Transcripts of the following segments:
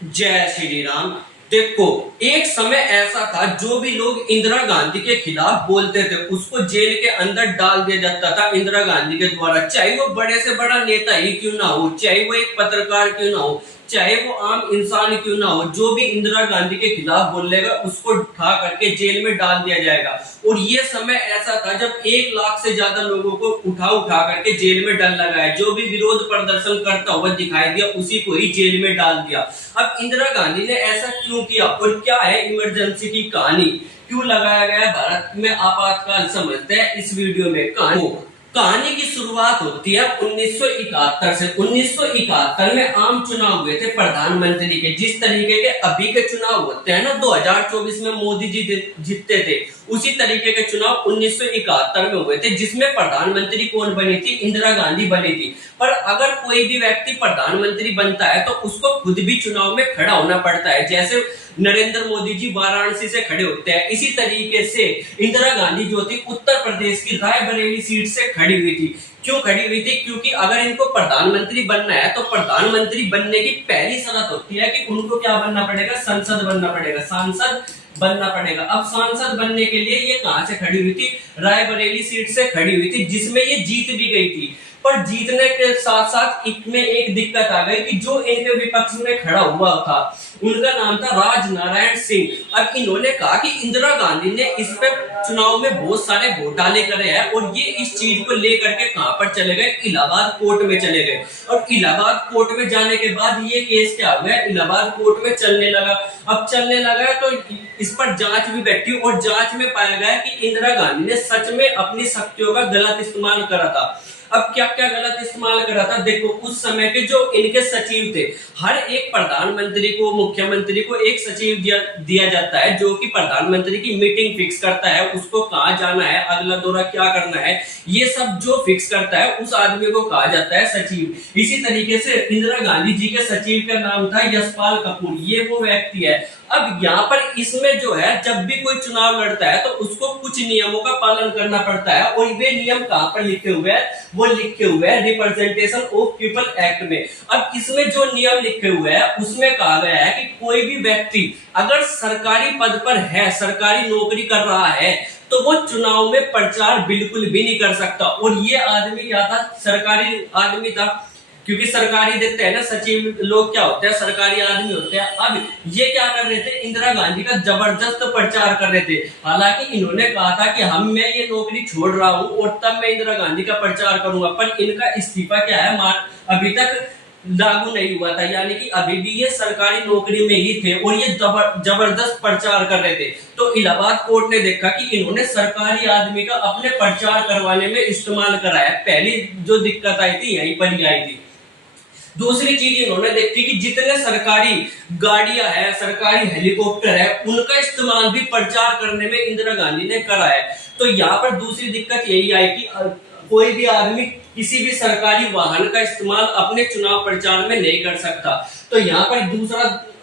जय श्री राम। देखो, एक समय ऐसा था जो भी लोग इंदिरा गांधी के खिलाफ बोलते थे उसको जेल के अंदर डाल दिया जाता था इंदिरा गांधी के द्वारा। चाहे वो बड़े से बड़ा नेता ही क्यों ना हो, चाहे वो एक पत्रकार क्यों ना हो, चाहे वो आम इंसान क्यों ना हो, जो भी इंदिरा गांधी के खिलाफ बोलेगा उसको उठा करके जेल में डाल दिया जाएगा। और ये समय ऐसा था जब 1 लाख से ज्यादा लोगों को उठा उठा करके जेल में डाल लगाया। जो भी विरोध प्रदर्शन करता हुआ दिखाई दिया उसी को ही जेल में डाल दिया। अब इंदिरा गांधी ने ऐसा क्यों किया और क्या है इमरजेंसी की कहानी, क्यों लगाया गया भारत में आपातकाल, समझते हैं इस वीडियो में। कहानी की शुरुआत होती है 1971 से। 1971 में आम चुनाव हुए थे प्रधानमंत्री के। जिस तरीके के अभी के चुनाव होते हैं ना, 2024 में मोदी जी जीतते थे, उसी तरीके के चुनाव 1971 में हुए थे, जिसमें प्रधानमंत्री कौन बनी थी? इंदिरा गांधी बनी थी। पर अगर कोई भी व्यक्ति प्रधानमंत्री बनता है तो उसको खुद भी चुनाव में खड़ा होना पड़ता है। जैसे नरेंद्र मोदी जी वाराणसी से खड़े होते हैं, इसी तरीके से इंदिरा गांधी जो थी उत्तर प्रदेश की रायबरेली सीट से खड़ी हुई थी। क्यों खड़ी हुई थी? क्योंकि अगर इनको प्रधानमंत्री बनना है तो प्रधानमंत्री बनने की पहली शर्त होती है कि उनको क्या बनना पड़ेगा? सांसद बनना पड़ेगा, सांसद बनना पड़ेगा। अब सांसद बनने के लिए ये कहां से खड़ी हुई थी? रायबरेली सीट से खड़ी हुई थी, जिसमें ये जीत भी गई थी। पर जीतने के साथ साथ इनमें एक दिक्कत आ गई कि जो इनके विपक्ष में खड़ा हुआ था उनका नाम था राजनारायण सिंह। अब इन्होंने कहा कि इंदिरा गांधी ने इस पे चुनाव में बहुत सारे घोटाले करे हैं, और ये इस चीज को लेकर के कहां पर चले गए? इलाहाबाद कोर्ट में चले गए। और इलाहाबाद कोर्ट में जाने के बाद ये केस क्या हो गया? इलाहाबाद कोर्ट में चलने लगा। अब चलने लगा तो इस पर जांच भी बैठी और जांच में पाया गया कि इंदिरा गांधी ने सच में अपनी शक्तियों का गलत इस्तेमाल करा था। अब क्या क्या गलत इस्तेमाल करा था? देखो, उस समय के जो इनके सचिव थे, हर एक प्रधानमंत्री को, मुख्यमंत्री को एक सचिव दिया जाता है जो कि प्रधानमंत्री की मीटिंग फिक्स करता है, उसको कहाँ जाना है, अगला दौरा क्या करना है, ये सब जो फिक्स करता है उस आदमी को कहा जाता है सचिव। इसी तरीके से इंदिरा गांधी जी के सचिव का नाम था यशपाल कपूर, ये वो व्यक्ति है। अब यहाँ पर इसमें जो है, जब भी कोई चुनाव लड़ता है तो उसको कुछ नियमों का पालन करना पड़ता है, और वे नियम कहाँ पर लिखे हुए हैं? वो लिखे हुए हैं रिप्रेजेंटेशन ऑफ पीपल एक्ट में। अब इसमें जो नियम लिखे हुए हैं उसमें कहा गया है कि कोई भी व्यक्ति अगर सरकारी पद पर है, सरकारी नौकरी कर रहा है, तो वो चुनाव में प्रचार बिल्कुल भी नहीं कर सकता। और ये आदमी क्या था? सरकारी आदमी था, क्योंकि सरकारी देते हैं ना सचिव लोग, क्या होते हैं? सरकारी आदमी होते हैं। अब ये क्या कर रहे थे? इंदिरा गांधी का जबरदस्त प्रचार कर रहे थे। हालांकि इन्होंने कहा था कि मैं ये नौकरी छोड़ रहा हूं और तब मैं इंदिरा गांधी का प्रचार करूंगा, पर इनका इस्तीफा क्या है, अभी तक लागू नहीं हुआ था। यानी कि अभी भी ये सरकारी नौकरी में ही थे और ये जबरदस्त प्रचार कर रहे थे। तो इलाहाबाद कोर्ट ने देखा कि इन्होंने सरकारी आदमी का अपने प्रचार करवाने में इस्तेमाल कराया। पहली जो दिक्कत आई थी यहीं पर ही आई थी। दूसरी चीज इन्होंने देखी कि जितने सरकारी गाड़ियां हैं, सरकारी हेलीकॉप्टर है, उनका इस्तेमाल भी प्रचार करने में इंदिरा गांधी ने करा है। तो यहाँ पर दूसरी दिक्कत यही आई कि कोई भी आदमी किसी भी सरकारी वाहन का इस्तेमाल अपने चुनाव प्रचार में नहीं कर सकता। तो यहाँ पर दूसरा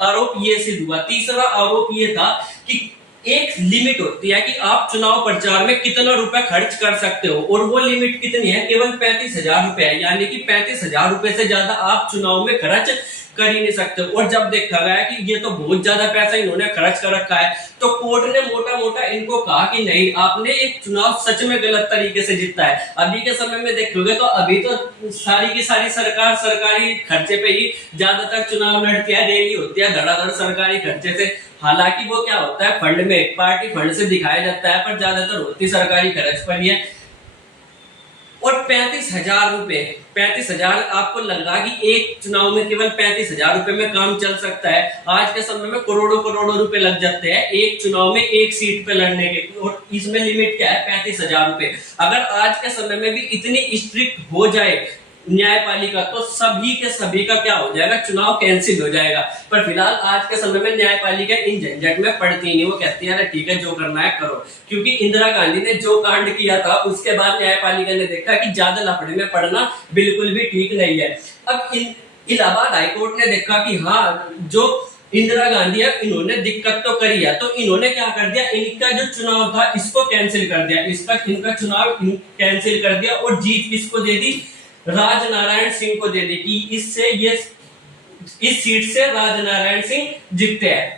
आरोप ये सिद्ध हुआ। तीसरा आरोप ये था कि एक लिमिट होती है कि आप चुनाव प्रचार में कितना रुपए खर्च कर सकते हो, और वो लिमिट कितनी है? केवल 35,000 रुपए। यानी कि 35,000 रुपए से ज्यादा आप चुनाव में खर्च कर ही नहीं सकते। और जब देखा गया कि ये तो बहुत ज्यादा पैसा इन्होंने खर्च कर रखा है, तो कोर्ट ने मोटा मोटा इनको कहा कि नहीं, आपने एक चुनाव सच में गलत तरीके से जीता है। अभी के समय में देखोगे तो अभी तो सारी की सारी सरकार सरकारी खर्चे पे ही ज्यादातर चुनाव लड़ती है, रैली होती है धड़ाधड़ सरकारी खर्चे से। हालांकि वो क्या होता है, फंड में, पार्टी फंड से दिखाया जाता है, पर ज्यादातर होती सरकारी खर्च पर ही है। और 35,000 रुपए, 35,000 आपको लगा कि एक चुनाव में केवल 35,000 रुपए में काम चल सकता है? आज के समय में करोड़ों करोड़ों रुपए लग जाते हैं एक चुनाव में, एक सीट पे लड़ने के, और इसमें लिमिट क्या है? 35,000 रुपए। अगर आज के समय में भी इतनी स्ट्रिक्ट हो जाए न्यायपालिका, तो सभी के सभी का क्या हो जाएगा? चुनाव कैंसिल हो जाएगा। पर फिलहाल आज के समय में न्यायपालिका इन झंझट में पड़ती नहीं, वो कहती है ठीक है जो करना है करो। क्योंकि इंदिरा गांधी ने जो कांड किया था उसके बाद न्यायपालिका ने देखा कि ज्यादा लफड़े में पड़ना बिल्कुल भी ठीक नहीं है। अब इलाहाबाद हाईकोर्ट ने देखा कि हाँ, जो इंदिरा गांधी है इन्होंने दिक्कत तो करी है, तो इन्होंने क्या कर दिया? इनका जो चुनाव था इसको कैंसिल कर दिया, इनका चुनाव कैंसिल कर दिया, और जीत किसको दे दी? राजनारायण सिंह को दे दी कि इससे ये इस सीट से राजनारायण सिंह जीतते हैं।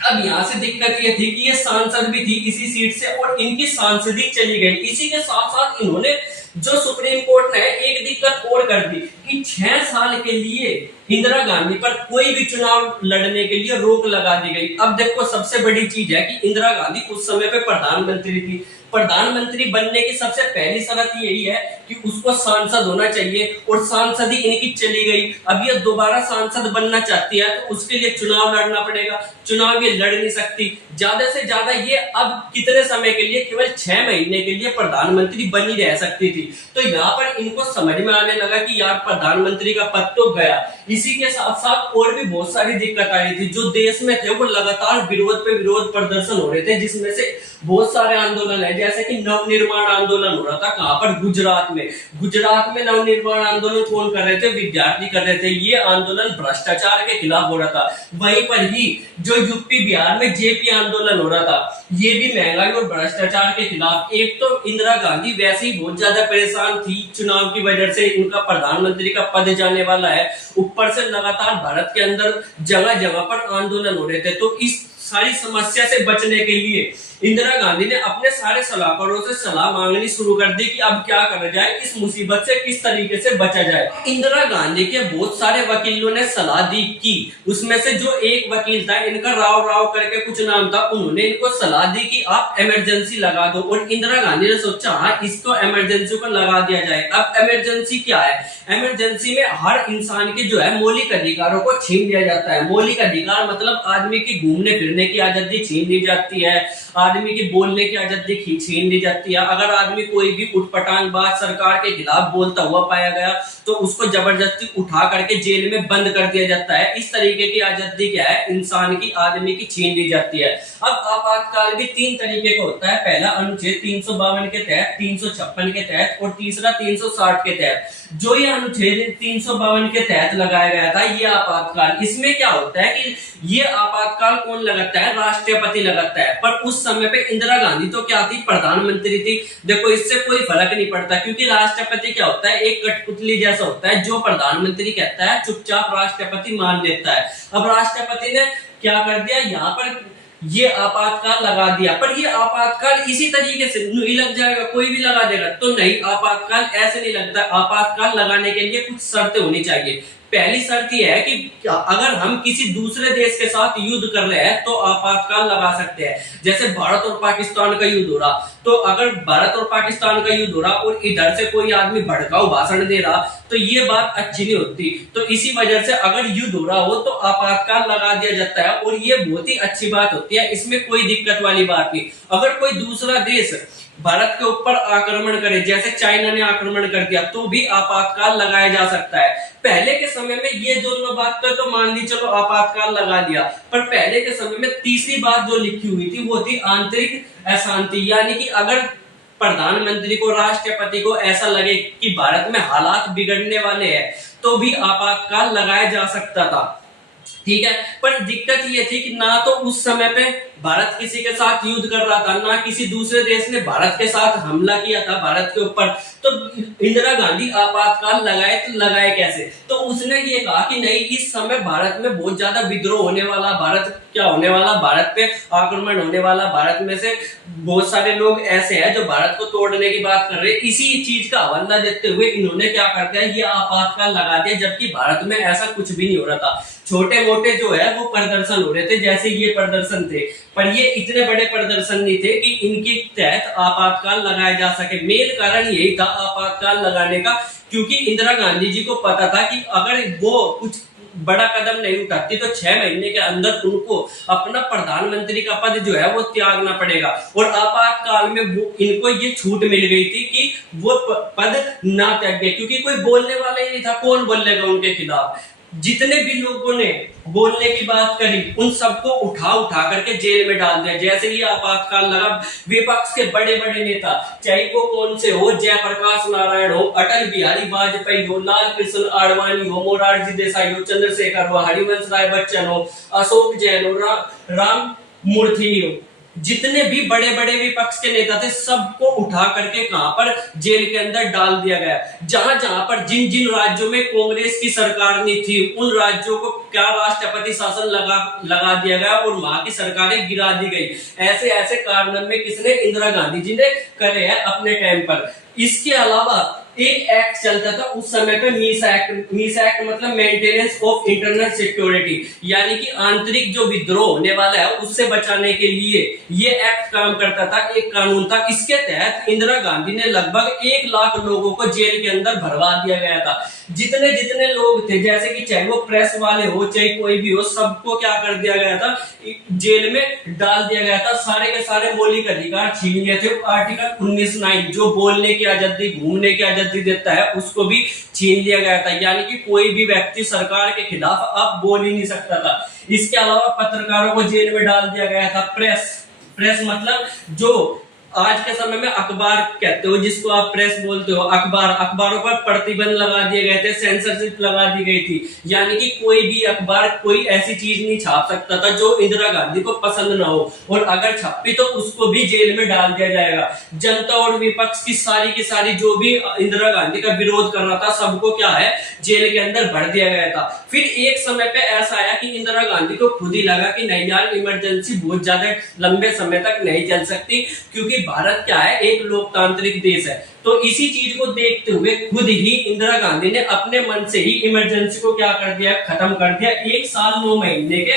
अब यहाँ से दिक्कत ये थी कि ये सांसद भी थी इसी सीट से और इनकी सांसदी चली गई। इसी के साथ साथ इन्होंने जो सुप्रीम कोर्ट ने एक दिक्कत और कर दी कि 6 साल के लिए इंदिरा गांधी पर कोई भी चुनाव लड़ने के लिए रोक लगा दी गई। अब देखो सबसे बड़ी चीज है कि इंदिरा गांधी उस समय पे प्रधानमंत्री थी। प्रधानमंत्री बनने की सबसे पहली शर्त यही है कि उसको सांसद होना चाहिए और सांसदी इनकी चली गई। अब ये दोबारा सांसद बनना चाहती है तो उसके लिए चुनाव लड़ना पड़ेगा। चुनाव ये लड़ नहीं सकती। ज्यादा से ज्यादा ये अब कितने समय के लिए, केवल 6 महीने के लिए प्रधानमंत्री बनी रह सकती थी। तो यहाँ पर इनको समझ में आने लगा कि यार प्रधानमंत्री का पद तो गया। इसी के साथ साथ और भी बहुत सारी दिक्कत आ रही थी। जो देश में थे वो लगातार विरोध पे विरोध प्रदर्शन हो रहे थे, जिसमें से बहुत सारे आंदोलन है, जैसे कि नवनिर्माण आंदोलन हो रहा था। कहां पर? गुजरात में। गुजरात में नवनिर्माण आंदोलन कौन कर रहे थे? विद्यार्थी कर रहे थे। ये आंदोलन भ्रष्टाचार के खिलाफ हो रहा था। वहीं पर ही जो यूपी बिहार में जेपी आंदोलन हो रहा था, ये भी महंगाई और भ्रष्टाचार के खिलाफ। एक तो इंदिरा गांधी वैसे ही बहुत ज्यादा परेशान थी चुनाव की वजह से, इनका प्रधानमंत्री का पद जाने वाला है, ऊपर से लगातार भारत के अंदर जगह जगह पर आंदोलन हो रहे थे। तो इस सारी समस्या से बचने के लिए इंदिरा गांधी ने अपने सारे सलाहकारों से सलाह मांगनी शुरू कर दी कि अब क्या करा जाए, इस मुसीबत से किस तरीके से बचा जाए। इंदिरा गांधी के बहुत सारे वकीलों ने सलाह दी की उसमें से जो एक वकील था, इनका राव राव करके कुछ नाम था, उन्होंने इनको सलाह दी कि आप इमरजेंसी लगा दो। और इंदिरा गांधी ने सोचा हाँ इसको इमरजेंसी पर लगा दिया जाए। अब इमरजेंसी क्या है? इमरजेंसी में हर इंसान के जो है मौलिक अधिकारों को छीन लिया जाता है। मौलिक अधिकार मतलब आदमी की घूमने फिरने की आजादी छीन ली जाती है, आदमी की बोलने की आजादी छीन ली जाती है। अगर आदमी कोई भी उठपटांग बात सरकार के खिलाफ बोलता हुआ पाया गया तो उसको जबरदस्ती उठा करके जेल में बंद कर दिया जाता है। इस तरीके की आजादी क्या है? इंसान की, आदमी की छीन ली जाती है। अब आपातकाल भी 3 तरीके का होता है। पहला अनुच्छेद 352 के तहत, 356 के तहत और तीसरा 360 के तहत। जो ये अनुच्छेद 352 के तहत लगाया गया था ये आपातकाल, इसमें क्या होता है कि ये आपातकाल कौन लगाता है? राष्ट्रपति लगाता है। पर उस समय पे इंदिरा गांधी तो क्या थी? प्रधानमंत्री थी। देखो इससे कोई फर्क नहीं पड़ता, क्योंकि राष्ट्रपति क्या होता है? एक कठपुतली जैसा होता है। जो प्रधानमंत्री कहता है चुपचाप राष्ट्रपति मान लेता है। अब राष्ट्रपति ने क्या कर दिया? यहाँ पर ये आपातकाल लगा दिया। पर ये आपातकाल इसी तरीके से नहीं लग जाएगा, कोई भी लगा देगा तो नहीं। आपातकाल ऐसे नहीं लगता। आपातकाल लगाने के लिए कुछ शर्तें होनी चाहिए। पहली शर्त यह है कि अगर हम किसी दूसरे देश के साथ युद्ध कर रहे हैं तो आपातकाल लगा सकते हैं। जैसे भारत और पाकिस्तान का युद्ध हो रहा, तो अगर भारत और पाकिस्तान का युद्ध हो रहा और इधर से कोई आदमी भड़काऊ भाषण दे रहा तो ये बात अच्छी नहीं होती। तो इसी वजह से अगर युद्ध हो रहा हो तो आपातकाल लगा दिया जाता है और ये बहुत ही अच्छी बात होती है। इसमें कोई दिक्कत वाली बात नहीं। अगर कोई दूसरा देश भारत के ऊपर आक्रमण करे, जैसे चाइना ने आक्रमण कर दिया, तो भी आपातकाल लगाया जा सकता है। पहले के समय में ये दोनों बातें तो मान ली चलो आपातकाल लगा दिया, पर पहले के समय में तीसरी बात जो लिखी हुई थी वो थी आंतरिक अशांति। यानी कि अगर प्रधानमंत्री को, राष्ट्रपति को ऐसा लगे कि भारत में हालात बिगड़ने वाले हैं तो भी आपातकाल लगाया जा सकता था। ठीक है, पर दिक्कत ये थी कि ना तो उस समय पे भारत किसी के साथ युद्ध कर रहा था, ना किसी दूसरे देश ने भारत के साथ हमला किया था भारत के ऊपर। तो इंदिरा गांधी आपातकाल लगाए तो लगाए कैसे? तो उसने ये कहा कि नहीं, इस समय भारत में बहुत ज्यादा विद्रोह होने वाला, भारत क्या होने वाला, भारत पे आक्रमण होने वाला, भारत में से बहुत सारे लोग ऐसे हैं जो भारत को तोड़ने की बात कर रहे हैं। इसी चीज का हवाला देते हुए इन्होंने क्या कर दिया, ये आपातकाल लगा दिया, जबकि भारत में ऐसा कुछ भी नहीं हो रहा था। छोटे मोटे जो है वो प्रदर्शन हो रहे थे, जैसे ये प्रदर्शन थे, पर ये इतने बड़े प्रदर्शन नहीं थे कि इनके तहत आपातकाल लगाया जा सके। मेन कारण यही था आपातकाल लगाने का, क्योंकि इंदिरा गांधी जी को पता था कि अगर वो कुछ बड़ा कदम नहीं उठाती तो 6 महीने के अंदर उनको अपना प्रधानमंत्री का पद जो है वो त्यागना पड़ेगा। और आपातकाल में वो इनको ये छूट मिल गई थी कि वो पद ना त्यागे, क्योंकि कोई बोलने वाला ही नहीं था। कौन बोलेगा उनके खिलाफ? जितने भी लोगों ने बोलने की बात करी उन सबको उठा करके जेल में डाल दिया। जैसे ही आपातकाल लगा, विपक्ष के बड़े बड़े नेता, चाहे वो कौन से हो, जयप्रकाश नारायण हो, अटल बिहारी वाजपेयी हो, लाल कृष्ण आडवाणी हो, मोरारजी देसाई हो, चंद्रशेखर हो, हरिवंश राय बच्चन हो, अशोक जैन हो, राम मूर्ति हो, जितने भी बड़े बड़े विपक्ष के नेता थे सबको उठा करके कहां पर, जेल के अंदर डाल दिया गया। जहां जहां पर जिन जिन राज्यों में कांग्रेस की सरकार नहीं थी उन राज्यों को क्या राष्ट्रपति शासन लगा दिया गया और वहां की सरकारें गिरा दी गई। ऐसे ऐसे कारनामे किसने, इंदिरा गांधी जी ने करे हैं अपने टाइम पर। इसके अलावा एक एक्ट चलता था उस समय पे, मीसा एक्ट। मीसा एक्ट मतलब मेंटेनेंस ऑफ इंटरनल सिक्योरिटी, यानी कि आंतरिक जो विद्रोह होने वाला है उससे बचाने के लिए ये एक्ट काम करता था, एक कानून था। इसके तहत इंदिरा गांधी ने लगभग 1 लाख लोगों को जेल के अंदर भरवा दिया गया था। जितने जितने लोग थे, जैसे कि चाहे वो प्रेस वाले हो चाहे कोई भी हो, सबको क्या कर दिया गया था, जेल में डाल दिया गया था। सारे के सारे मौलिक अधिकार छीन लिए थे। आर्टिकल 19(9) जो बोलने की आजादी, घूमने की आजादी देता है, उसको भी छीन लिया गया था। यानी कि कोई भी व्यक्ति सरकार के खिलाफ अब बोल ही नहीं सकता था। इसके अलावा पत्रकारों को जेल में डाल दिया गया था। प्रेस मतलब जो आज के समय में अखबार कहते हो, जिसको आप प्रेस बोलते हो, अखबारों पर प्रतिबंध लगा दिए गए थे, सेंसरशिप लगा दी गई थी। यानी कि कोई भी अखबार कोई ऐसी चीज नहीं छाप सकता था जो इंदिरा गांधी को पसंद ना हो, और अगर छपी तो उसको भी जेल में डाल दिया जाएगा। जनता और विपक्ष की सारी जो भी इंदिरा गांधी का विरोध कर रहा था, सबको क्या है, जेल के अंदर भर दिया गया था। फिर एक समय पे ऐसा आया कि इंदिरा गांधी को खुद ही लगा कि नहीं यार, इमरजेंसी बहुत ज्यादा लंबे समय तक नहीं चल सकती, क्योंकि भारत क्या है, एक लोकतांत्रिक देश है। तो इसी चीज को देखते हुए खुद ही इंदिरा गांधी ने अपने मन से ही इमरजेंसी को क्या कर दिया, खत्म कर दिया। 1 साल 9 महीने के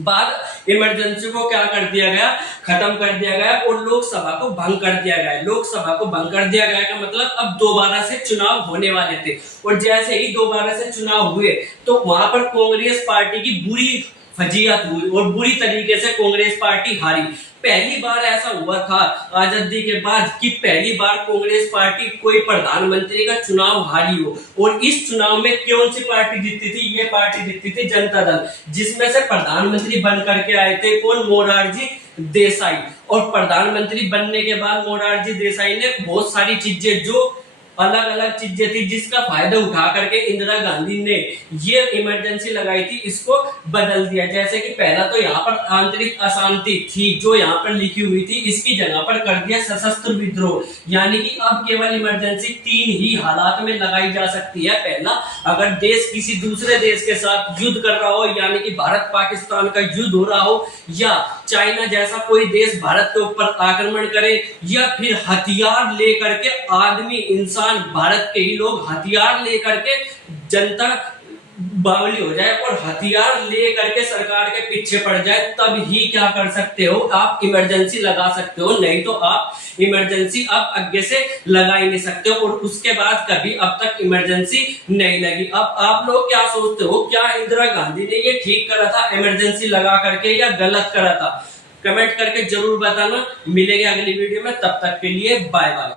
बाद इमरजेंसी को क्या कर दिया गया, खत्म कर दिया गया और लोकसभा को भंग कर दिया गया। लोकसभा को भंग कर दिया गया का मतलब अब दोबारा से चुनाव होने वाले थे, और जैसे ही दोबारा से चुनाव हुए तो वहां पर कांग्रेस पार्टी की बुरी फजीहत हुई और बुरी तरीके से कांग्रेस पार्टी हारी। पहली बार ऐसा हुआ था आजादी के बाद कि पहली बार कांग्रेस पार्टी कोई प्रधानमंत्री का चुनाव हारी हो। और इस चुनाव में कौन सी पार्टी जीती थी, ये पार्टी जीती थी जनता दल, जिसमें से प्रधानमंत्री बन करके आए थे कौन, मोरारजी देसाई। और प्रधानमंत्री बनने के बाद मोरारजी देसाई ने बहुत सारी चीजें, जो अलग अलग चीजें थी जिसका फायदा उठा करके इंदिरा गांधी ने ये इमरजेंसी लगाई थी, इसको बदल दिया। जैसे कि पहला तो यहाँ पर आंतरिक अशांति थी जो यहाँ पर लिखी हुई थी, इसकी जगह पर कर दिया सशस्त्र विद्रोह। यानी कि अब केवल इमरजेंसी 3 ही हालात में लगाई जा सकती है। पहला, अगर देश किसी दूसरे देश के साथ युद्ध कर रहा हो, यानी कि भारत पाकिस्तान का युद्ध हो रहा हो, या चाइना जैसा कोई देश भारत के ऊपर आक्रमण करे, या फिर हथियार लेकर के आदमी, इंसान, भारत के ही लोग हथियार लेकर के जनता बावली हो जाए और हथियार ले करके सरकार के पीछे पड़ जाए, तब ही क्या कर सकते हो, आप इमरजेंसी लगा सकते हो। नहीं तो आप इमरजेंसी अब आगे से लगा ही नहीं सकते हो, और उसके बाद कभी अब तक इमरजेंसी नहीं लगी। अब आप लोग क्या सोचते हो, क्या इंदिरा गांधी ने ये ठीक करा था इमरजेंसी लगा करके, या गलत करा था? कमेंट करके जरूर बताना। मिलेंगे अगली वीडियो में, तब तक के लिए बाय बाय।